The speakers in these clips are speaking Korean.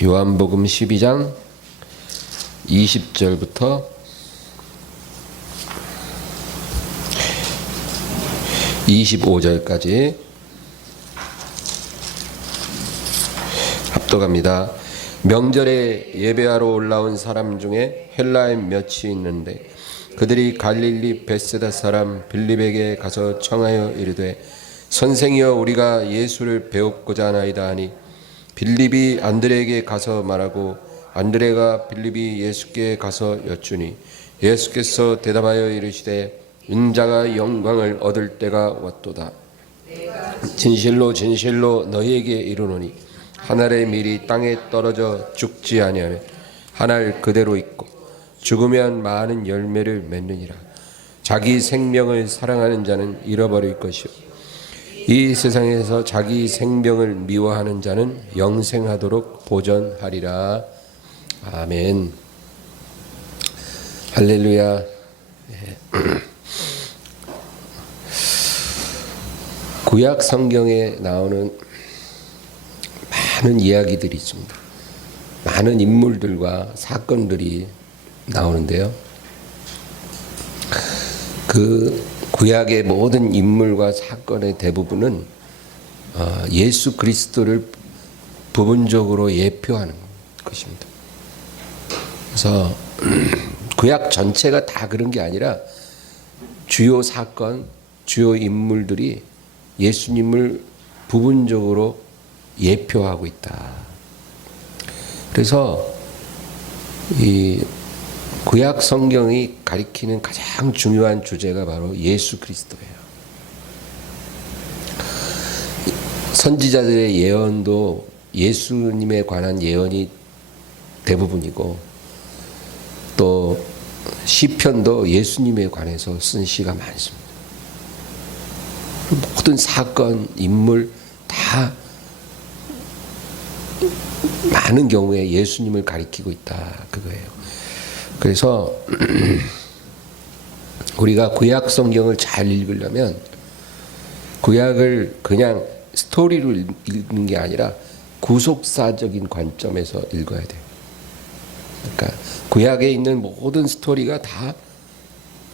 요한복음 12장 20절부터 25절까지 합독합니다. 명절에 예배하러 올라온 사람 중에 헬라인 몇이 있는데 그들이 갈릴리 벳세다 사람 빌립에게 가서 청하여 이르되 선생이여 우리가 예수를 배웠고자 하나이다 하니 빌립이 안드레에게 가서 말하고 안드레가 빌립이 예수께 가서 여쭈니 예수께서 대답하여 이르시되 인자가 영광을 얻을 때가 왔도다. 진실로 진실로 너희에게 이르노니 한 알의 밀이 땅에 떨어져 죽지 아니하며 한 알 그대로 있고 죽으면 많은 열매를 맺느니라. 자기 생명을 사랑하는 자는 잃어버릴 것이요 이 세상에서 자기 생명을 미워하는 자는 영생하도록 보전하리라. 아멘. 할렐루야. 구약 성경에 나오는 많은 이야기들이 있습니다. 많은 인물들과 사건들이 나오는데요. 그 구약의 모든 인물과 사건의 대부분은 예수 그리스도를 부분적으로 예표하는 것입니다. 그래서 구약 전체가 다 그런 게 아니라 주요 사건, 주요 인물들이 예수님을 부분적으로 예표하고 있다. 그래서 이 구약 성경이 가리키는 가장 중요한 주제가 바로 예수 그리스도예요. 선지자들의 예언도 예수님에 관한 예언이 대부분이고 또 시편도 예수님에 관해서 쓴 시가 많습니다. 모든 사건, 인물 다 많은 경우에 예수님을 가리키고 있다. 그거예요. 그래서 우리가 구약 성경을 잘 읽으려면 구약을 그냥 스토리로 읽는 게 아니라 구속사적인 관점에서 읽어야 돼요. 그러니까 구약에 있는 모든 스토리가 다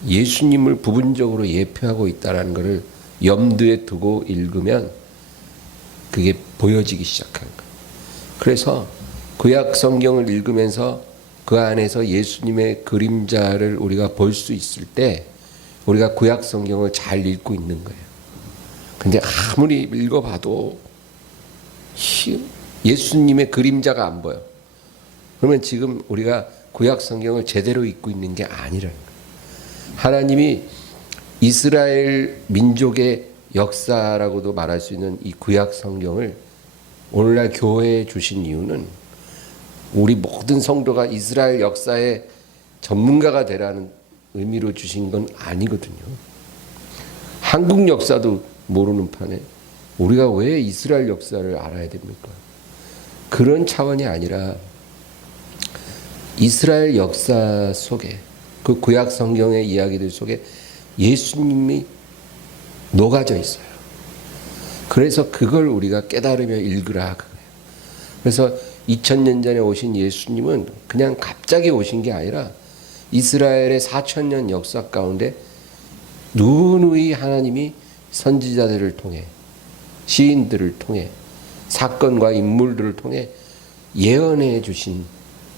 예수님을 부분적으로 예표하고 있다는 것을 염두에 두고 읽으면 그게 보여지기 시작하는 거예요. 그래서 구약 성경을 읽으면서 그 안에서 예수님의 그림자를 우리가 볼 수 있을 때 우리가 구약 성경을 잘 읽고 있는 거예요. 근데 아무리 읽어봐도 예수님의 그림자가 안 보여. 그러면 지금 우리가 구약 성경을 제대로 읽고 있는 게 아니라는 거예요. 하나님이 이스라엘 민족의 역사라고도 말할 수 있는 이 구약 성경을 오늘날 교회에 주신 이유는 우리 모든 성도가 이스라엘 역사의 전문가가 되라는 의미로 주신 건 아니거든요. 한국 역사도 모르는 판에 우리가 왜 이스라엘 역사를 알아야 됩니까? 그런 차원이 아니라 이스라엘 역사 속에 그 구약 성경의 이야기들 속에 예수님이 녹아져 있어요. 그래서 그걸 우리가 깨달으며 읽으라 그거예요. 그래서 2000년 전에 오신 예수님은 그냥 갑자기 오신 게 아니라 이스라엘의 4000년 역사 가운데 누누이 하나님이 선지자들을 통해 시인들을 통해 사건과 인물들을 통해 예언해 주신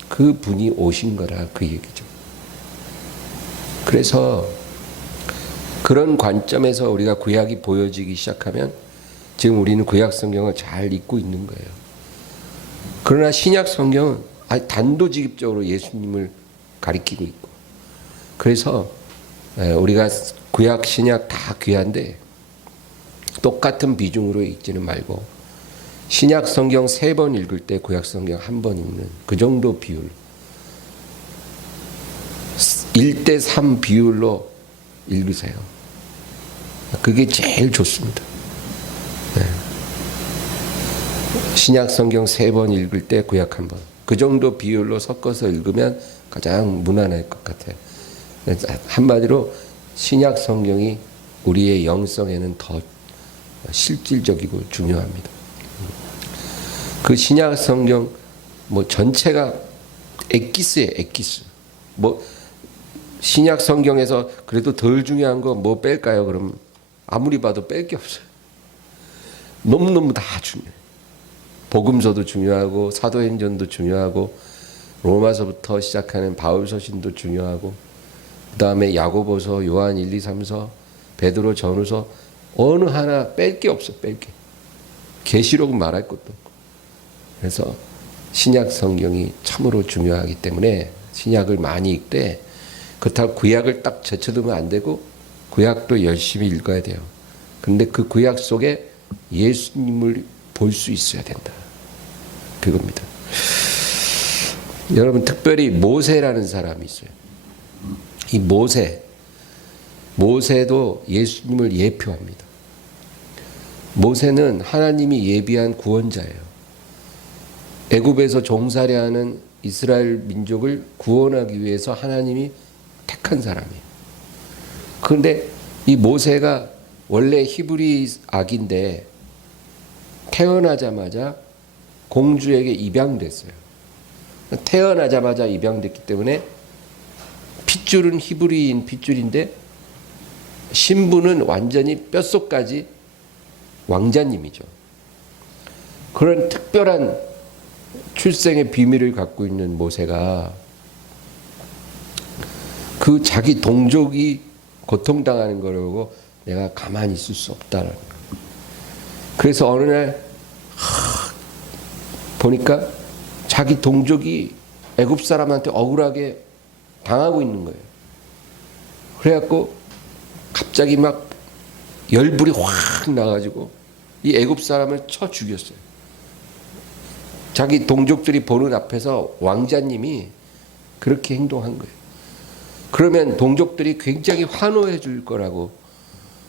그 분이 오신 거라 그 얘기죠. 그래서 그런 관점에서 우리가 구약이 보여지기 시작하면 지금 우리는 구약 성경을 잘 읽고 있는 거예요. 그러나 신약 성경은 단도직입적으로 예수님을 가리키고 있고 그래서 우리가 구약 신약 다 귀한데 똑같은 비중으로 읽지는 말고 신약 성경 3번 읽을 때 구약 성경 1번 읽는 그 정도 비율 1:3 비율로 읽으세요. 그게 제일 좋습니다. 신약 성경 3번 읽을 때 구약 1번 그 정도 비율로 섞어서 읽으면 가장 무난할 것 같아요. 한마디로 신약 성경이 우리의 영성에는 더 실질적이고 중요합니다. 그 신약 성경 뭐 전체가 엑기스예요, 엑기스. 뭐 신약 성경에서 그래도 덜 중요한 거 뭐 뺄까요? 그럼 아무리 봐도 뺄 게 없어요. 너무너무 다 중요해요. 복음서도 중요하고 사도행전도 중요하고 로마서부터 시작하는 바울서신도 중요하고 그 다음에 야고보서, 요한 1, 2, 3서, 베드로 전후서 어느 하나 뺄 게 없어. 뺄 게. 계시록은 말할 것도 없고. 그래서 신약 성경이 참으로 중요하기 때문에 신약을 많이 읽되 그렇다고 구약을 딱 제쳐두면 안 되고 구약도 열심히 읽어야 돼요. 근데 그 구약 속에 예수님을 볼 수 있어야 된다. 그겁니다. 여러분 특별히 모세라는 사람이 있어요. 이 모세도 예수님을 예표합니다. 모세는 하나님이 예비한 구원자예요. 애굽에서 종살이하는 이스라엘 민족을 구원하기 위해서 하나님이 택한 사람이에요. 그런데 이 모세가 원래 히브리 악인데 태어나자마자 공주에게 입양됐어요. 태어나자마자 입양됐기 때문에 핏줄은 히브리인 핏줄인데 신분은 완전히 뼛속까지 왕자님이죠. 그런 특별한 출생의 비밀을 갖고 있는 모세가 그 자기 동족이 고통당하는 걸 보고 내가 가만히 있을 수 없다라는 거예요. 그래서 어느 날 보니까 자기 동족이 애굽 사람한테 억울하게 당하고 있는 거예요. 그래갖고 갑자기 막 열불이 확 나가지고 이 애굽 사람을 쳐 죽였어요. 자기 동족들이 보는 앞에서 왕자님이 그렇게 행동한 거예요. 그러면 동족들이 굉장히 환호해 줄 거라고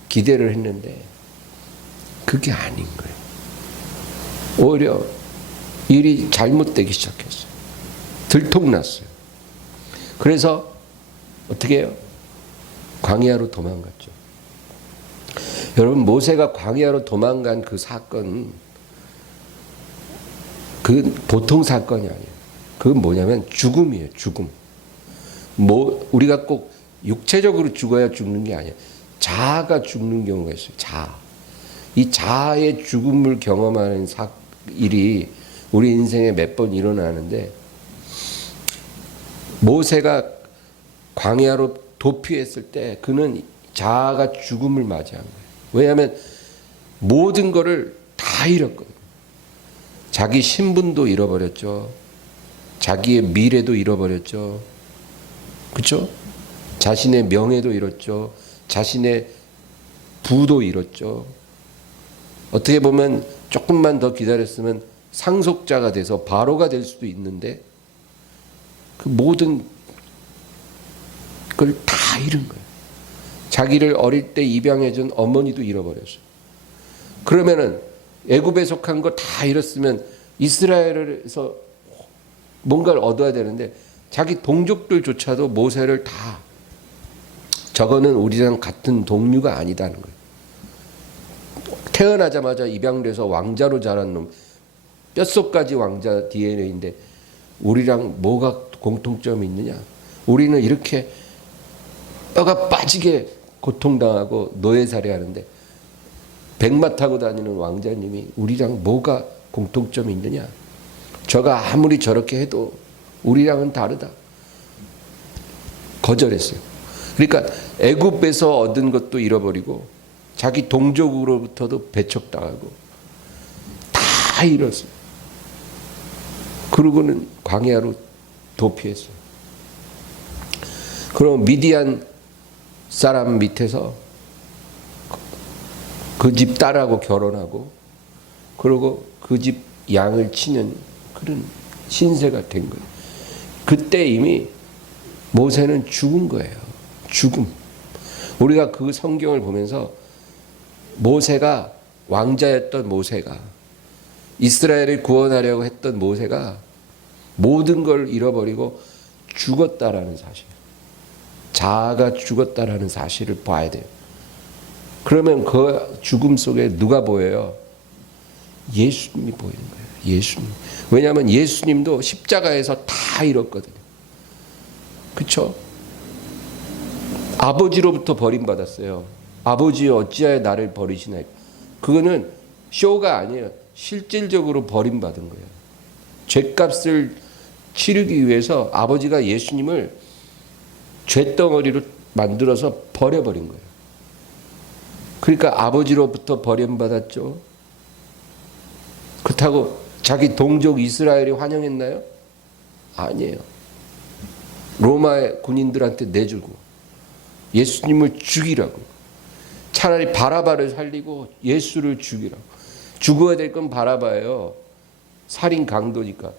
기대를 했는데 그게 아닌 거예요. 오히려 일이 잘못되기 시작했어요. 들통났어요. 그래서 어떻게 해요? 광야로 도망갔죠. 여러분 모세가 광야로 도망간 그 사건은 그 보통 사건이 아니에요. 그건 뭐냐면 죽음이에요. 죽음. 우리가 꼭 육체적으로 죽어야 죽는 게 아니에요. 자아가 죽는 경우가 있어요. 자아. 이 자아의 죽음을 경험하는 일이 우리 인생에 몇 번 일어나는데 모세가 광야로 도피했을 때 그는 자아가 죽음을 맞이한 거예요. 왜냐하면 모든 것을 다 잃었거든요. 자기 신분도 잃어버렸죠. 자기의 미래도 잃어버렸죠. 그렇죠? 자신의 명예도 잃었죠. 자신의 부도 잃었죠. 어떻게 보면 조금만 더 기다렸으면 상속자가 돼서 바로가 될 수도 있는데 그 모든 걸 다 잃은 거예요. 자기를 어릴 때 입양해준 어머니도 잃어버렸어요. 그러면은 애굽에 속한 거 다 잃었으면 이스라엘에서 뭔가를 얻어야 되는데 자기 동족들조차도 모세를 다 저거는 우리랑 같은 동류가 아니다는 거예요. 태어나자마자 입양돼서 왕자로 자란 놈, 뼛속까지 왕자 DNA인데 우리랑 뭐가 공통점이 있느냐? 우리는 이렇게 뼈가 빠지게 고통당하고 노예살이 하는데 백마 타고 다니는 왕자님이 우리랑 뭐가 공통점이 있느냐? 저가 아무리 저렇게 해도 우리랑은 다르다. 거절했어요. 그러니까 애굽에서 얻은 것도 잃어버리고 자기 동족으로부터도 배척당하고 다 잃었어요. 그러고는 광야로 도피했어요. 그럼 미디안 사람 밑에서 그 집 딸하고 결혼하고 그러고 그 집 양을 치는 그런 신세가 된 거예요. 그때 이미 모세는 죽은 거예요. 죽음. 우리가 그 성경을 보면서 모세가 왕자였던 모세가 이스라엘을 구원하려고 했던 모세가 모든 걸 잃어버리고 죽었다라는 사실, 자아가 죽었다라는 사실을 봐야 돼요. 그러면 그 죽음 속에 누가 보여요? 예수님이 보이는 거예요. 예수님. 왜냐하면 예수님도 십자가에서 다 잃었거든요. 그렇죠? 아버지로부터 버림받았어요. 아버지여 어찌하여 나를 버리시나. 그거는 쇼가 아니에요. 실질적으로 버림받은 거예요. 죄값을 치르기 위해서 아버지가 예수님을 죄덩어리로 만들어서 버려버린 거예요. 그러니까 아버지로부터 버림받았죠. 그렇다고 자기 동족 이스라엘이 환영했나요? 아니에요. 로마의 군인들한테 내주고 예수님을 죽이라고. 차라리 바라바를 살리고 예수를 죽이라고. 죽어야 될 건 바라바예요. 살인 강도니까.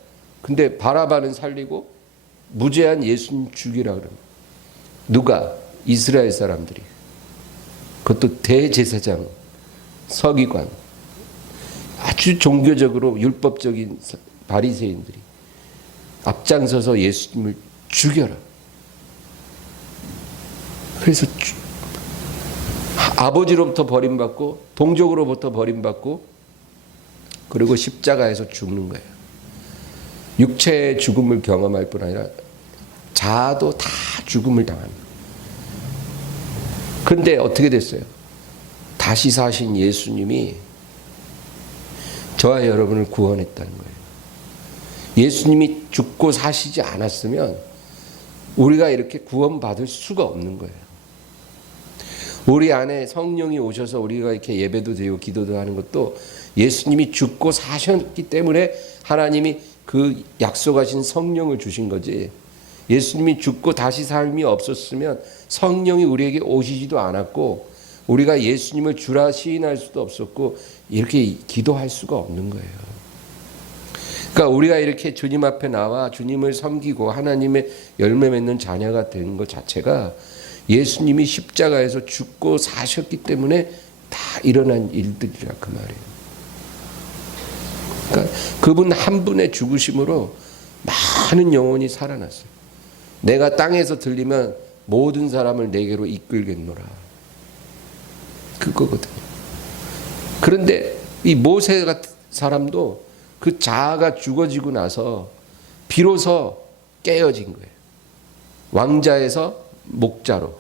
근데 바라바는 살리고 무죄한 예수님 죽이라 그럽니다. 누가? 이스라엘 사람들이. 그것도 대제사장, 서기관, 아주 종교적으로 율법적인 바리새인들이 앞장서서 예수님을 죽여라. 그래서 아버지로부터 버림받고 동족으로부터 버림받고 그리고 십자가에서 죽는 거예요. 육체의 죽음을 경험할 뿐 아니라 자아도 다 죽음을 당합니다. 그런데 어떻게 됐어요? 다시 사신 예수님이 저와 여러분을 구원했다는 거예요. 예수님이 죽고 사시지 않았으면 우리가 이렇게 구원받을 수가 없는 거예요. 우리 안에 성령이 오셔서 우리가 이렇게 예배도 드리고 기도도 하는 것도 예수님이 죽고 사셨기 때문에 하나님이 그 약속하신 성령을 주신 거지. 예수님이 죽고 다시 삶이 없었으면 성령이 우리에게 오시지도 않았고 우리가 예수님을 주라 시인할 수도 없었고 이렇게 기도할 수가 없는 거예요. 그러니까 우리가 이렇게 주님 앞에 나와 주님을 섬기고 하나님의 열매 맺는 자녀가 되는 것 자체가 예수님이 십자가에서 죽고 사셨기 때문에 다 일어난 일들이라 그 말이에요. 그러니까 그분 한 분의 죽으심으로 많은 영혼이 살아났어요. 내가 땅에서 들리면 모든 사람을 내게로 이끌겠노라. 그거거든요. 그런데 이 모세 같은 사람도 그 자아가 죽어지고 나서 비로소 깨어진 거예요. 왕자에서 목자로,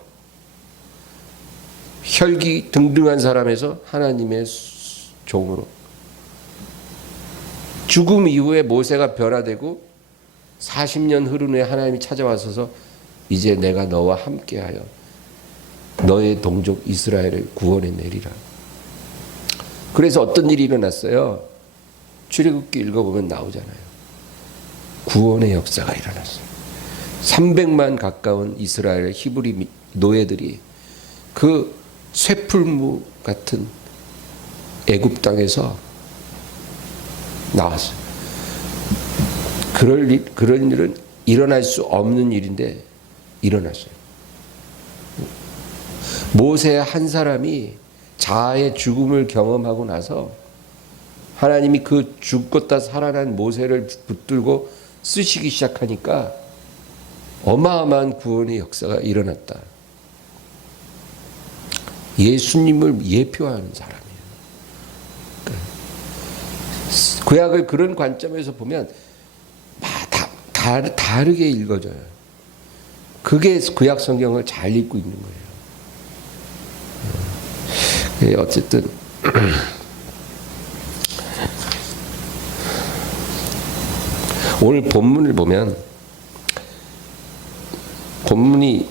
혈기 등등한 사람에서 하나님의 종으로. 죽음 이후에 모세가 변화되고 40년 흐른 후에 하나님이 찾아와서 이제 내가 너와 함께하여 너의 동족 이스라엘을 구원해 내리라. 그래서 어떤 일이 일어났어요? 출애굽기 읽어보면 나오잖아요. 구원의 역사가 일어났어요. 300만 가까운 이스라엘 히브리 노예들이 그 쇠풀무 같은 애굽 땅에서 나왔어요. 그런 일은 일어날 수 없는 일인데 일어났어요. 모세 한 사람이 자아의 죽음을 경험하고 나서 하나님이 그 죽었다 살아난 모세를 붙들고 쓰시기 시작하니까 어마어마한 구원의 역사가 일어났다. 예수님을 예표하는 사람이에요. 구약을 그런 관점에서 보면 다르게 읽어져요. 그게 구약 성경을 잘 읽고 있는 거예요. 어쨌든 오늘 본문을 보면 본문이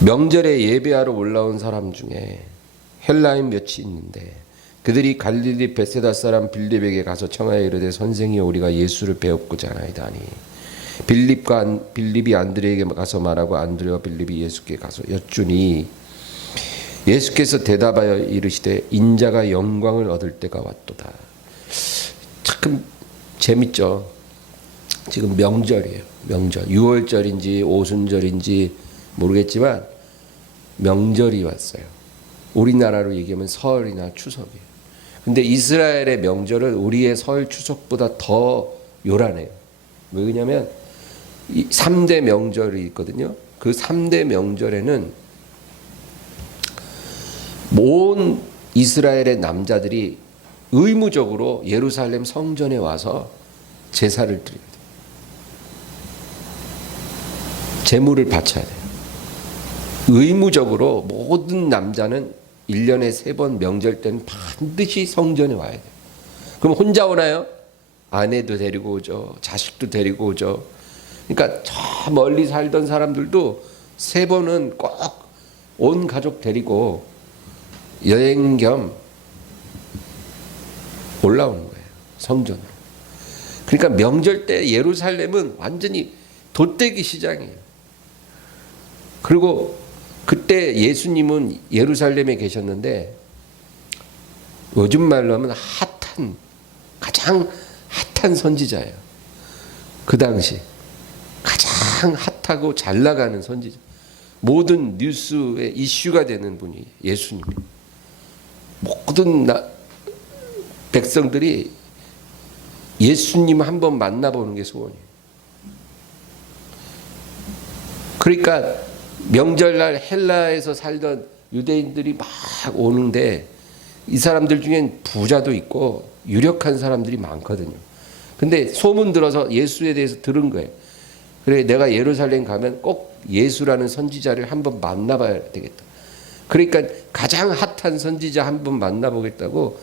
명절에 예배하러 올라온 사람 중에 헬라인 몇이 있는데 그들이 갈릴리 베세다 사람 빌립에게 가서 청하여 이르되 선생이여 우리가 예수를 배웠고자 하나이다니 빌립이 안드레에게 가서 말하고 안드레와 빌립이 예수께 가서 여쭈니 예수께서 대답하여 이르시되 인자가 영광을 얻을 때가 왔도다. 참 재밌죠. 지금 명절이에요. 명절. 6월절인지 오순절인지 모르겠지만 명절이 왔어요. 우리나라로 얘기하면 설이나 추석이에요. 근데 이스라엘의 명절은 우리의 설 추석보다 더 요란해요. 왜냐하면 이 3대 명절이 있거든요. 그 3대 명절에는 온 이스라엘의 남자들이 의무적으로 예루살렘 성전에 와서 제사를 드려야 돼요. 제물을 바쳐야 돼요. 의무적으로 모든 남자는 1년에 3번 명절 때는 반드시 성전에 와야 돼요. 그럼 혼자 오나요? 아내도 데리고 오죠. 자식도 데리고 오죠. 그러니까 저 멀리 살던 사람들도 3번은 꼭 온 가족 데리고 여행 겸 올라오는 거예요. 성전으로. 그러니까 명절 때 예루살렘은 완전히 돛대기 시장이에요. 그리고 그때 예수님은 예루살렘에 계셨는데 요즘 말로 하면 가장 핫한 선지자예요. 그 당시 가장 핫하고 잘 나가는 선지자. 모든 뉴스에 이슈가 되는 분이 예수님. 모든 백성들이 예수님 한번 만나보는 게 소원이에요. 그러니까 명절날 헬라에서 살던 유대인들이 막 오는데 이 사람들 중엔 부자도 있고 유력한 사람들이 많거든요. 근데 소문 들어서 예수에 대해서 들은 거예요. 그래, 내가 예루살렘 가면 꼭 예수라는 선지자를 한번 만나봐야 되겠다. 그러니까 가장 핫한 선지자 한번 만나보겠다고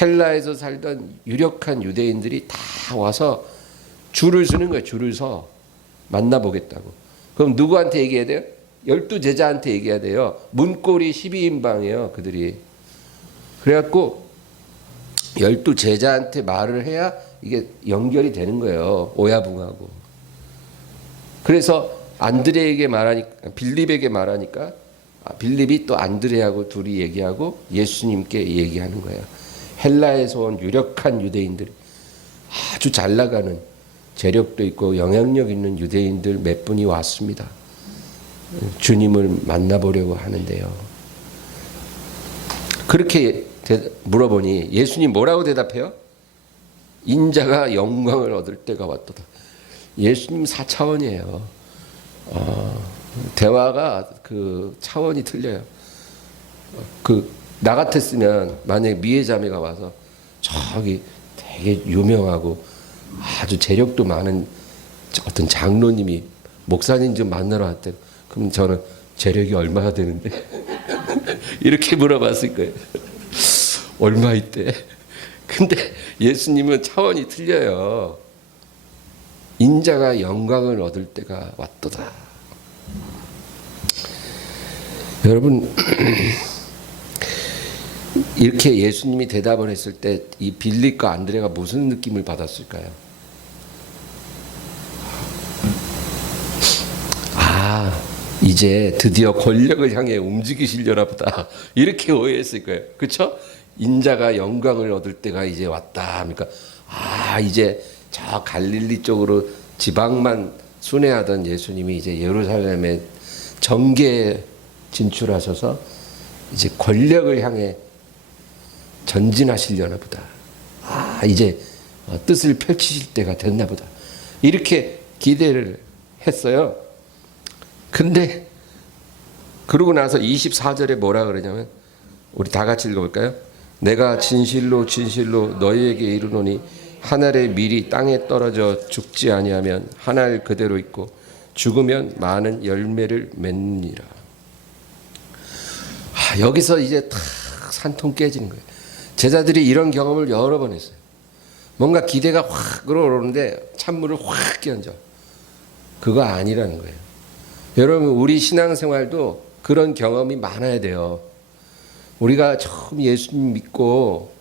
헬라에서 살던 유력한 유대인들이 다 와서 줄을 서는 거예요. 줄을 서 만나보겠다고. 그럼 누구한테 얘기해야 돼요? 12제자한테 얘기해야 돼요. 문고리 12인방이에요. 그들이. 그래갖고 12제자한테 말을 해야 이게 연결이 되는 거예요. 오야붕하고. 그래서 안드레에게 말하니까, 빌립에게 말하니까 빌립이 또 안드레하고 둘이 얘기하고 예수님께 얘기하는 거예요. 헬라에서 온 유력한 유대인들이 아주 잘 나가는 재력도 있고 영향력 있는 유대인들 몇 분이 왔습니다. 주님을 만나보려고 하는데요. 그렇게 물어보니 예수님 뭐라고 대답해요? 인자가 영광을 얻을 때가 왔도다. 예수님 4차원이에요. 대화가 그 차원이 틀려요. 나 같았으면 만약에 미애자매가 와서 저기 되게 유명하고 아주 재력도 많은 어떤 장로님이 목사님 좀 만나러 왔대. 그럼 저는 재력이 얼마나 되는데? 이렇게 물어봤을 거예요. 얼마 있대? 근데 예수님은 차원이 틀려요. 인자가 영광을 얻을 때가 왔도다. 여러분, 이렇게 예수님이 대답을 했을 때 이 빌립과 안드레가 무슨 느낌을 받았을까요? 이제 드디어 권력을 향해 움직이시려나 보다. 이렇게 오해했을 거예요. 그렇죠? 인자가 영광을 얻을 때가 이제 왔다. 그러니까 이제 저 갈릴리 쪽으로 지방만 순회하던 예수님이 이제 예루살렘에 정계에 진출하셔서 이제 권력을 향해 전진하시려나 보다. 이제 뜻을 펼치실 때가 됐나 보다. 이렇게 기대를 했어요. 근데 그러고 나서 24절에 뭐라 그러냐면, 우리 다 같이 읽어볼까요? 내가 진실로 진실로 너희에게 이르노니 한 알의 밀이 땅에 떨어져 죽지 아니하면 한 알 그대로 있고 죽으면 많은 열매를 맺느니라. 여기서 이제 탁 산통 깨지는 거예요. 제자들이 이런 경험을 여러 번 했어요. 뭔가 기대가 확 끌어오르는데 찬물을 확 끼얹어. 그거 아니라는 거예요. 여러분, 우리 신앙생활도 그런 경험이 많아야 돼요. 우리가 처음 예수님 믿고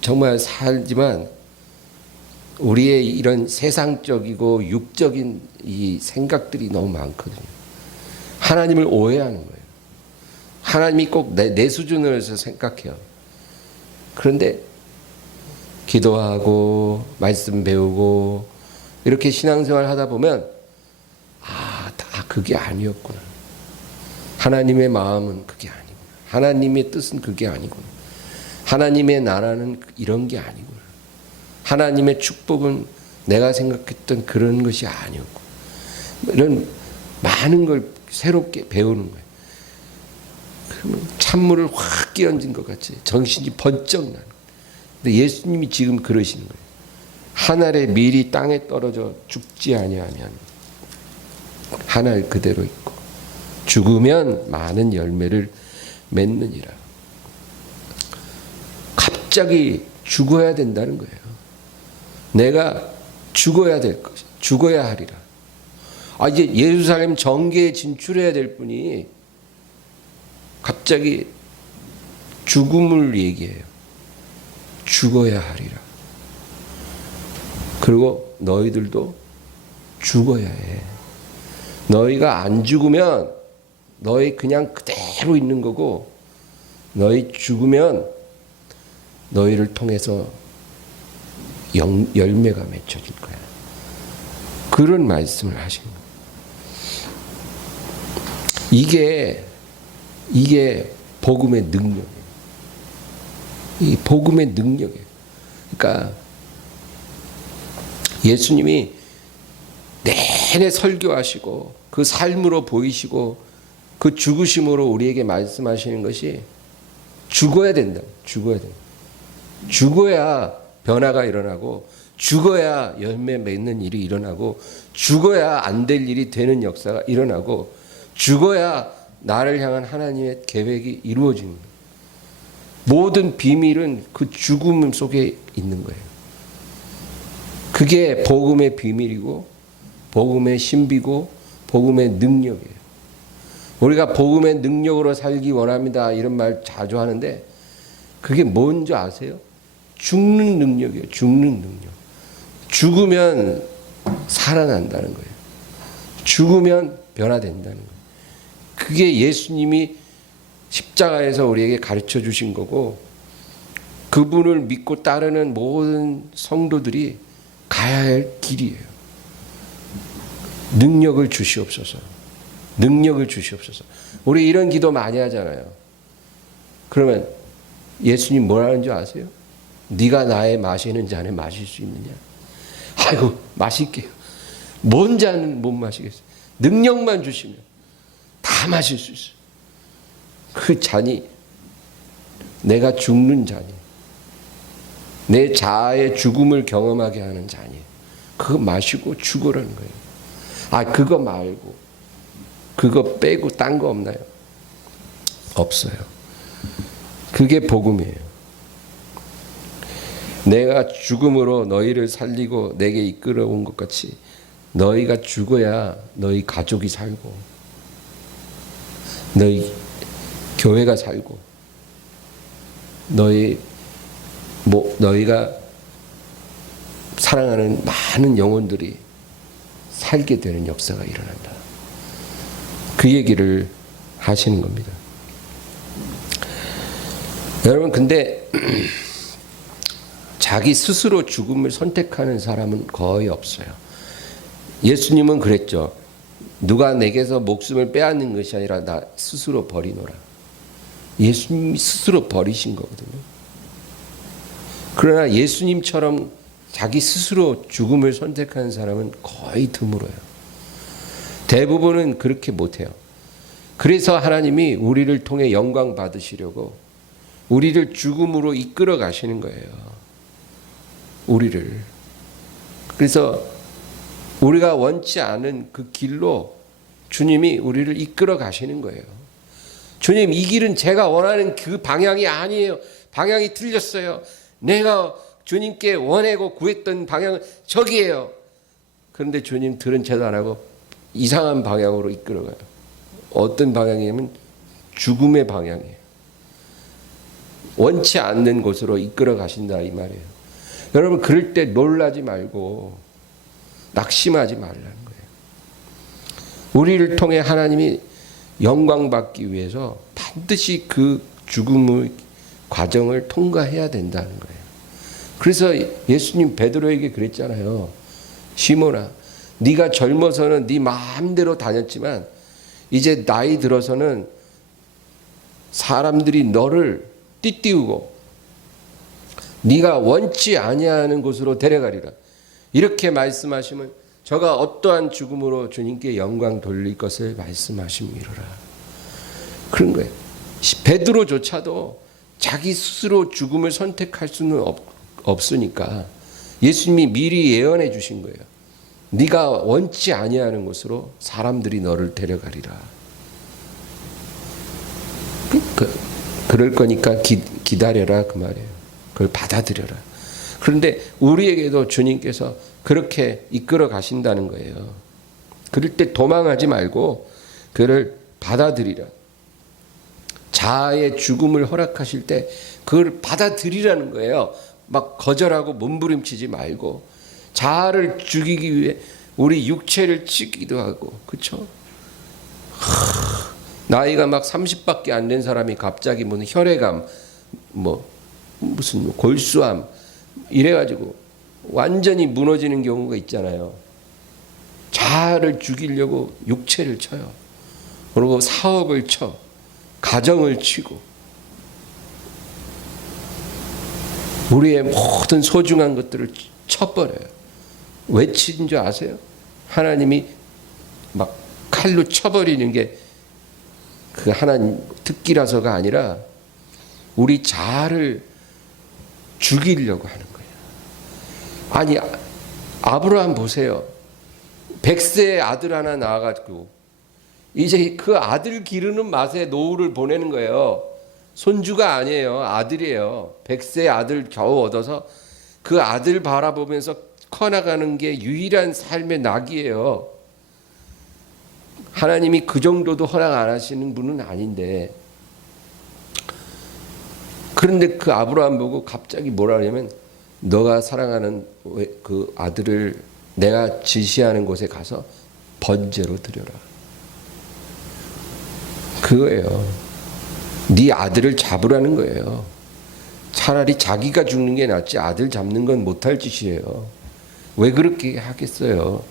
정말 살지만 우리의 이런 세상적이고 육적인 이 생각들이 너무 많거든요. 하나님을 오해하는 거예요. 하나님이 꼭 내 수준으로서 생각해요. 그런데 기도하고 말씀 배우고 이렇게 신앙생활 하다 보면 다 그게 아니었구나. 하나님의 마음은 그게 아니구나. 하나님의 뜻은 그게 아니구나. 하나님의 나라는 이런 게 아니구나. 하나님의 축복은 내가 생각했던 그런 것이 아니었고, 이런 많은 걸 새롭게 배우는 거예요. 그러면 찬물을 확 끼얹은 것 같이 정신이 번쩍 나는 거예요. 근데 예수님이 지금 그러시는 거예요. 한 알의 밀이 땅에 떨어져 죽지 아니하면 한 알 그대로 있고 죽으면 많은 열매를 맺느니라. 갑자기 죽어야 된다는 거예요. 내가 죽어야 될 것이, 죽어야 하리라. 이제 예루살렘 정계에 진출해야 될 분이 갑자기 죽음을 얘기해요. 죽어야 하리라. 그리고 너희들도 죽어야 해. 너희가 안 죽으면 너희 그냥 그대로 있는 거고, 너희 죽으면 너희를 통해서 열매가 맺혀질 거야. 그런 말씀을 하신 거예요. 이게 복음의 능력이에요. 이 복음의 능력이에요. 그러니까 예수님이 내내 설교하시고 그 삶으로 보이시고 그 죽으심으로 우리에게 말씀하시는 것이 죽어야 된다. 죽어야 된다. 죽어야 변화가 일어나고, 죽어야 열매 맺는 일이 일어나고, 죽어야 안 될 일이 되는 역사가 일어나고, 죽어야 나를 향한 하나님의 계획이 이루어지는 거예요. 모든 비밀은 그 죽음 속에 있는 거예요. 그게 복음의 비밀이고 복음의 신비고 복음의 능력이에요. 우리가 복음의 능력으로 살기 원합니다, 이런 말 자주 하는데 그게 뭔지 아세요? 죽는 능력이에요. 죽는 능력. 죽으면 살아난다는 거예요. 죽으면 변화된다는 거예요. 그게 예수님이 십자가에서 우리에게 가르쳐 주신 거고, 그분을 믿고 따르는 모든 성도들이 가야 할 길이에요. 능력을 주시옵소서. 능력을 주시옵소서. 우리 이런 기도 많이 하잖아요. 그러면 예수님 뭐라는 줄 아세요? 네가 나의 마시는 잔에 마실 수 있느냐? 아이고, 마실게요. 뭔 잔은 못 마시겠어요. 능력만 주시면 다 마실 수 있어요. 그 잔이 내가 죽는 잔이에요. 내 자아의 죽음을 경험하게 하는 잔이에요. 그거 마시고 죽으라는 거예요. 그거 말고, 그거 빼고 딴 거 없나요? 없어요. 그게 복음이에요. 내가 죽음으로 너희를 살리고 내게 이끌어온 것 같이 너희가 죽어야 너희 가족이 살고, 너희 교회가 살고, 너희가 사랑하는 많은 영혼들이 살게 되는 역사가 일어난다. 그 얘기를 하시는 겁니다. 여러분, 근데 자기 스스로 죽음을 선택하는 사람은 거의 없어요. 예수님은 그랬죠. 누가 내게서 목숨을 빼앗는 것이 아니라 나 스스로 버리노라. 예수님이 스스로 버리신 거거든요. 그러나 예수님처럼 자기 스스로 죽음을 선택하는 사람은 거의 드물어요. 대부분은 그렇게 못해요. 그래서 하나님이 우리를 통해 영광 받으시려고 우리를 죽음으로 이끌어 가시는 거예요. 우리를. 그래서 우리가 원치 않은 그 길로 주님이 우리를 이끌어 가시는 거예요. 주님, 이 길은 제가 원하는 그 방향이 아니에요. 방향이 틀렸어요. 내가 주님께 원하고 구했던 방향은 저기예요. 그런데 주님 들은 채도 안 하고 이상한 방향으로 이끌어가요. 어떤 방향이냐면 죽음의 방향이에요. 원치 않는 곳으로 이끌어 가신다, 이 말이에요. 여러분, 그럴 때 놀라지 말고 낙심하지 말라는 거예요. 우리를 통해 하나님이 영광받기 위해서 반드시 그 죽음의 과정을 통과해야 된다는 거예요. 그래서 예수님 베드로에게 그랬잖아요. 시몬아, 네가 젊어서는 네 마음대로 다녔지만 이제 나이 들어서는 사람들이 너를 띠띠우고 네가 원치 아니하는 곳으로 데려가리라. 이렇게 말씀하시면 저가 어떠한 죽음으로 주님께 영광 돌릴 것을 말씀하심이로라. 그런 거예요. 베드로조차도 자기 스스로 죽음을 선택할 수는 없으니까 예수님이 미리 예언해 주신 거예요. 네가 원치 아니하는 곳으로 사람들이 너를 데려가리라. 그럴 거니까 기다려라 그 말이에요. 그걸 받아들여라. 그런데 우리에게도 주님께서 그렇게 이끌어 가신다는 거예요. 그럴 때 도망하지 말고 그를 받아들이라. 자아의 죽음을 허락하실 때 그걸 받아들이라는 거예요. 막 거절하고 몸부림치지 말고 자아를 죽이기 위해 우리 육체를 치기도 하고, 그렇죠? 나이가 막 30밖에 안 된 사람이 갑자기 무슨 혈액암, 무슨 골수암 이래가지고 완전히 무너지는 경우가 있잖아요. 자아를 죽이려고 육체를 쳐요. 그리고 사업을 쳐, 가정을 치고, 우리의 모든 소중한 것들을 쳐버려요. 왜 치는 줄 아세요? 하나님이 막 칼로 쳐버리는 게 그 하나님 특기라서가 아니라 우리 자아를 죽이려고 하는 거예요. 아니, 아브라함 보세요. 100세의 아들 하나 낳아가지고 이제 그 아들 기르는 맛에 노후를 보내는 거예요. 손주가 아니에요. 아들이에요. 100세의 아들 겨우 얻어서 그 아들 바라보면서 커나가는 게 유일한 삶의 낙이에요. 하나님이 그 정도도 허락 안 하시는 분은 아닌데, 그런데 그 아브라함 보고 갑자기 뭐라 하냐면, 너가 사랑하는 그 아들을 내가 지시하는 곳에 가서 번제로 드려라. 그거예요. 네 아들을 잡으라는 거예요. 차라리 자기가 죽는 게 낫지 아들 잡는 건 못할 짓이에요. 왜 그렇게 하겠어요?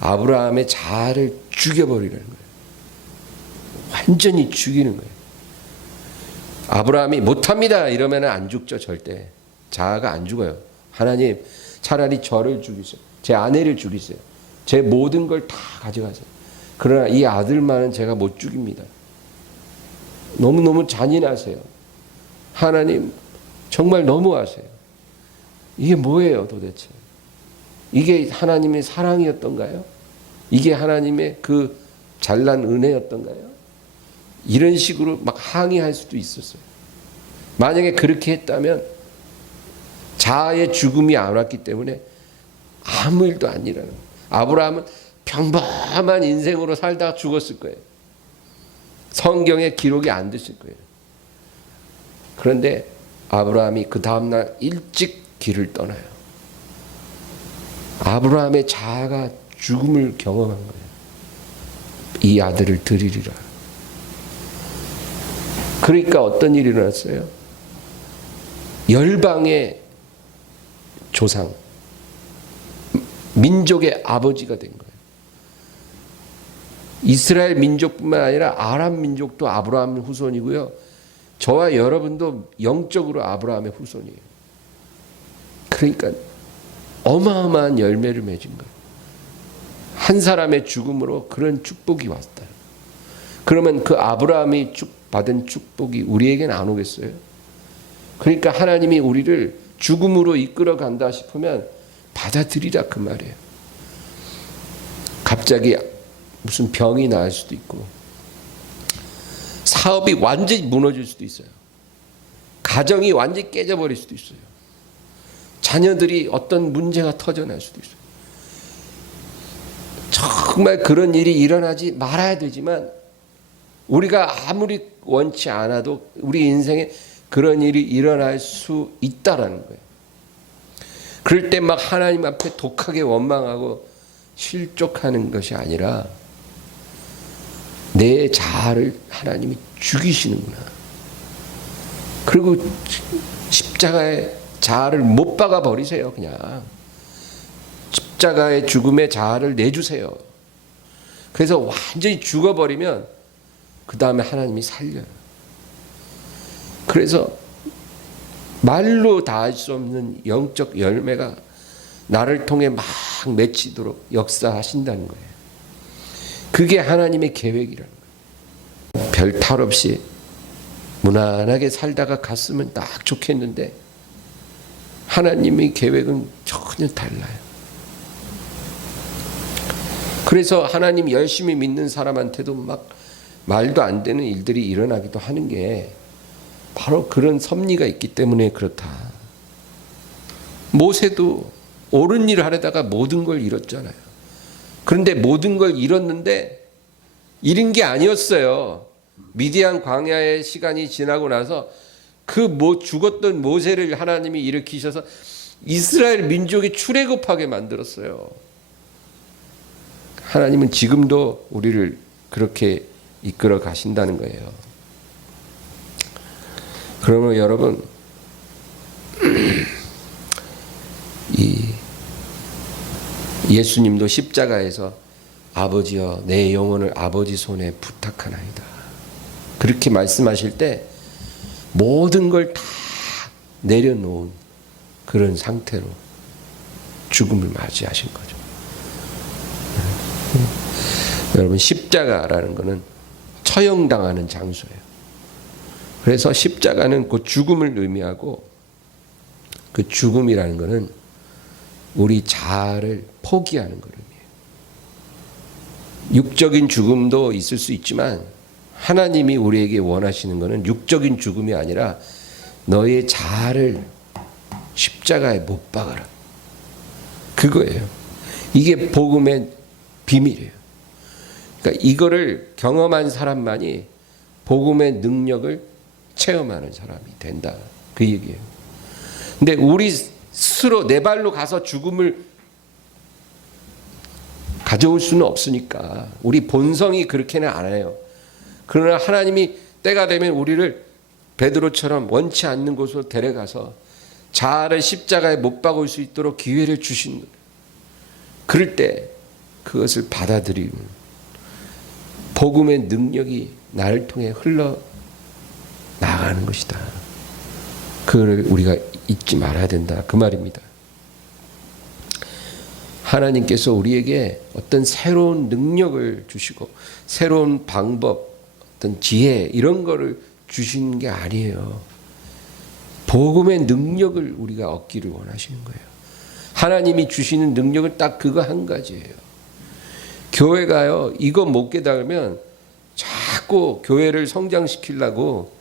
아브라함의 자아를 죽여버리는 거예요. 완전히 죽이는 거예요. 아브라함이 못합니다 이러면 안 죽죠. 절대. 자아가 안 죽어요. 하나님 차라리 저를 죽이세요. 제 아내를 죽이세요. 제 모든 걸 다 가져가세요. 그러나 이 아들만은 제가 못 죽입니다. 너무너무 잔인하세요. 하나님 정말 너무하세요. 이게 뭐예요 도대체? 이게 하나님의 사랑이었던가요? 이게 하나님의 그 잘난 은혜였던가요? 이런 식으로 막 항의할 수도 있었어요. 만약에 그렇게 했다면 자아의 죽음이 안 왔기 때문에 아무 일도 안 일어나는 거예요. 아브라함은 평범한 인생으로 살다가 죽었을 거예요. 성경에 기록이 안 됐을 거예요. 그런데 아브라함이 그 다음날 일찍 길을 떠나요. 아브라함의 자아가 죽음을 경험한 거예요. 이 아들을 드리리라. 그러니까 어떤 일이 일어났어요? 열방의 조상, 민족의 아버지가 된 거예요. 이스라엘 민족뿐만 아니라 아람 민족도 아브라함의 후손이고요. 저와 여러분도 영적으로 아브라함의 후손이에요. 그러니까 어마어마한 열매를 맺은 거예요. 한 사람의 죽음으로 그런 축복이 왔다. 그러면 그 아브라함이 받은 축복이 우리에게는 안 오겠어요? 그러니까 하나님이 우리를 죽음으로 이끌어 간다 싶으면 받아들이라 그 말이에요. 갑자기 무슨 병이 나을 수도 있고, 사업이 완전히 무너질 수도 있어요. 가정이 완전히 깨져버릴 수도 있어요. 자녀들이 어떤 문제가 터져날 수도 있어요. 정말 그런 일이 일어나지 말아야 되지만 우리가 아무리 원치 않아도 우리 인생에 그런 일이 일어날 수 있다라는 거예요. 그럴 때 막 하나님 앞에 독하게 원망하고 실족하는 것이 아니라 내 자아를 하나님이 죽이시는구나. 그리고 십자가에 자아를 못 박아 버리세요. 그냥 십자가의 죽음의 자아를 내주세요. 그래서 완전히 죽어버리면 그 다음에 하나님이 살려요. 그래서 말로 다 할 수 없는 영적 열매가 나를 통해 막 맺히도록 역사하신다는 거예요. 그게 하나님의 계획이라는 거예요. 별 탈 없이 무난하게 살다가 갔으면 딱 좋겠는데 하나님의 계획은 전혀 달라요. 그래서 하나님 열심히 믿는 사람한테도 막 말도 안 되는 일들이 일어나기도 하는 게 바로 그런 섭리가 있기 때문에 그렇다. 모세도 옳은 일을 하려다가 모든 걸 잃었잖아요. 그런데 모든 걸 잃었는데 잃은 게 아니었어요. 미디안 광야의 시간이 지나고 나서 그 죽었던 모세를 하나님이 일으키셔서 이스라엘 민족이 출애굽하게 만들었어요. 하나님은 지금도 우리를 그렇게 이끌어 가신다는 거예요. 그러면 여러분, 예수님도 십자가에서 아버지여 내 영혼을 아버지 손에 부탁하나이다, 그렇게 말씀하실 때 모든 걸 다 내려놓은 그런 상태로 죽음을 맞이하신 거죠. 여러분, 십자가라는 것은 처형당하는 장소예요. 그래서 십자가는 그 죽음을 의미하고, 그 죽음이라는 것은 우리 자아를 포기하는 걸 의미해요. 육적인 죽음도 있을 수 있지만 하나님이 우리에게 원하시는 것은 육적인 죽음이 아니라 너의 자아를 십자가에 못 박아라, 그거예요. 이게 복음의 비밀이에요. 그러니까 이거를 경험한 사람만이 복음의 능력을 체험하는 사람이 된다, 그 얘기예요. 근데 우리 스스로 내 발로 가서 죽음을 가져올 수는 없으니까 우리 본성이 그렇게는 안 해요. 그러나 하나님이 때가 되면 우리를 베드로처럼 원치 않는 곳으로 데려가서 자아를 십자가에 못 박을 수 있도록 기회를 주신 거예요. 그럴 때 그것을 받아들이는 복음의 능력이 나를 통해 흘러 나가는 것이다. 그걸 우리가 잊지 말아야 된다, 그 말입니다. 하나님께서 우리에게 어떤 새로운 능력을 주시고 새로운 방법, 어떤 지혜, 이런 거를 주시는 게 아니에요. 복음의 능력을 우리가 얻기를 원하시는 거예요. 하나님이 주시는 능력은 딱 그거 한 가지예요. 교회가요, 이거 못 깨달으면 자꾸 교회를 성장시키려고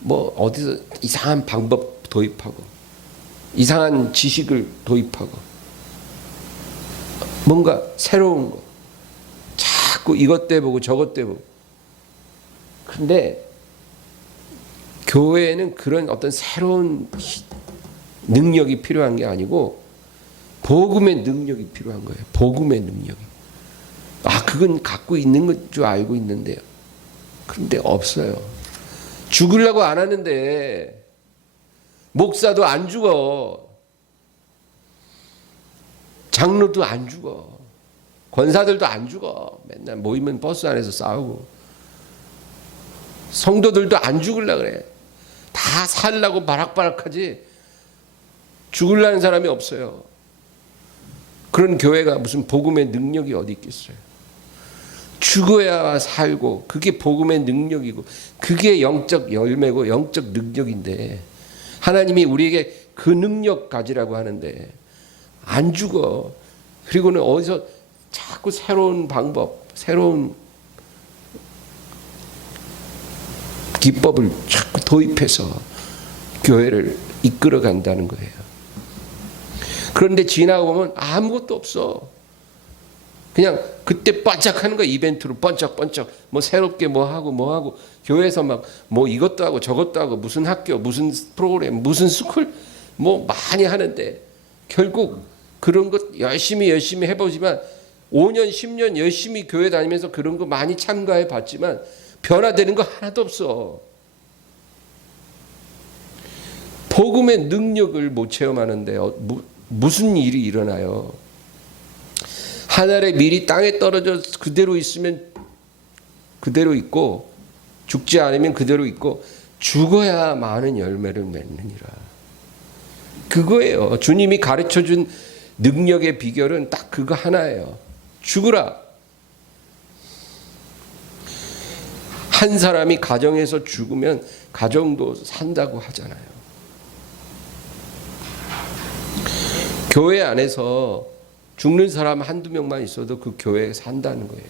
뭐 어디서 이상한 방법 도입하고 이상한 지식을 도입하고 뭔가 새로운 거 자꾸 이것 떼보고 저것 떼보고. 그런데 교회에는 그런 어떤 새로운 능력이 필요한 게 아니고 복음의 능력이 필요한 거예요. 복음의 능력이. 그건 갖고 있는 것 줄 알고 있는데요. 그런데 없어요. 죽으려고 안 하는데 목사도 안 죽어. 장로도 안 죽어. 권사들도 안 죽어. 맨날 모이면 버스 안에서 싸우고. 성도들도 안 죽으려고 그래. 다 살라고 바락바락하지 죽으려는 사람이 없어요. 그런 교회가 무슨 복음의 능력이 어디 있겠어요. 죽어야 살고, 그게 복음의 능력이고 그게 영적 열매고 영적 능력인데 하나님이 우리에게 그 능력 가지라고 하는데 안 죽어. 그리고는 어디서 자꾸 새로운 방법, 새로운 기법을 자꾸 도입해서 교회를 이끌어 간다는 거예요. 그런데 지나고 보면 아무것도 없어. 그냥 그때 반짝하는 거야. 이벤트로 번쩍번쩍 뭐 새롭게 뭐 하고 교회에서 막 뭐 이것도 하고 저것도 하고 무슨 학교 무슨 프로그램 무슨 스쿨 뭐 많이 하는데 결국 그런 것 열심히 해보지만 5년 10년 열심히 교회 다니면서 그런 거 많이 참가해 봤지만 변화되는 거 하나도 없어. 복음의 능력을 못 체험하는데 무슨 일이 일어나요? 하늘의 밀이 땅에 떨어져 그대로 있으면 그대로 있고 죽지 않으면 그대로 있고 죽어야 많은 열매를 맺느니라. 그거예요. 주님이 가르쳐준 능력의 비결은 딱 그거 하나예요. 죽으라. 한 사람이 가정에서 죽으면 가정도 산다고 하잖아요. 교회 안에서 죽는 사람 한두 명만 있어도 그 교회에 산다는 거예요.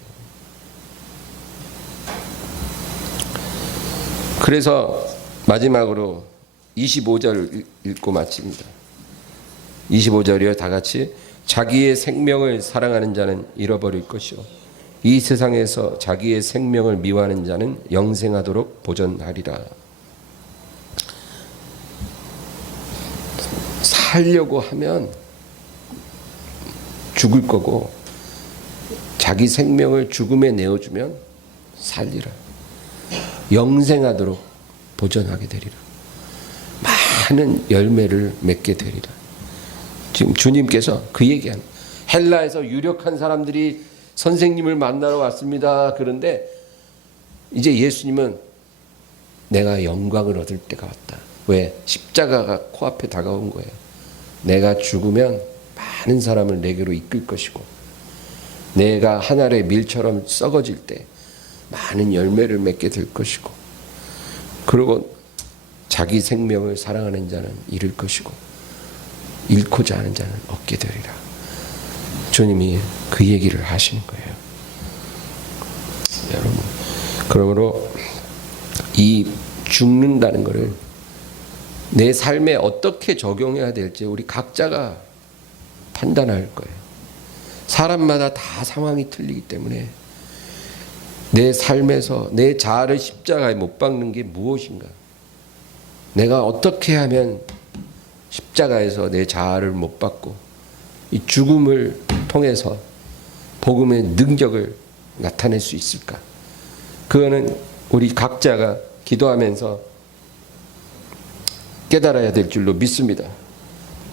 그래서 마지막으로 25절 읽고 마칩니다. 25절이요. 다 같이. 자기의 생명을 사랑하는 자는 잃어버릴 것이요 이 세상에서 자기의 생명을 미워하는 자는 영생하도록 보전하리라. 살려고 하면 죽을 거고 자기 생명을 죽음에 내어주면 살리라. 영생하도록 보전하게 되리라. 많은 열매를 맺게 되리라. 지금 주님께서 그 얘기하는, 헬라에서 유력한 사람들이 선생님을 만나러 왔습니다. 그런데 이제 예수님은 내가 영광을 얻을 때가 왔다. 왜? 십자가가 코앞에 다가온 거예요. 내가 죽으면 많은 사람을 내게로 이끌 것이고 내가 하늘의 밀처럼 썩어질 때 많은 열매를 맺게 될 것이고 그리고 자기 생명을 사랑하는 자는 잃을 것이고 잃고자 하는 자는 얻게 되리라. 주님이 그 얘기를 하시는 거예요. 여러분, 그러므로 이 죽는다는 것을 내 삶에 어떻게 적용해야 될지 우리 각자가 판단할 거예요. 사람마다 다 상황이 틀리기 때문에 내 삶에서 내 자아를 십자가에 못 박는 게 무엇인가? 내가 어떻게 하면 십자가에서 내 자아를 못 박고 이 죽음을 통해서 복음의 능력을 나타낼 수 있을까? 그거는 우리 각자가 기도하면서 깨달아야 될 줄로 믿습니다.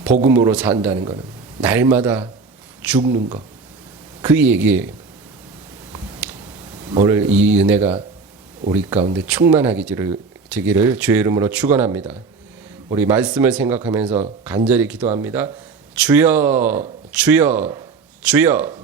복음으로 산다는 것은 날마다 죽는 것. 그 얘기예요. 오늘 이 은혜가 우리 가운데 충만하기를 주의 이름으로 축원합니다. 우리 말씀을 생각하면서 간절히 기도합니다. 주여, 주여, 주여.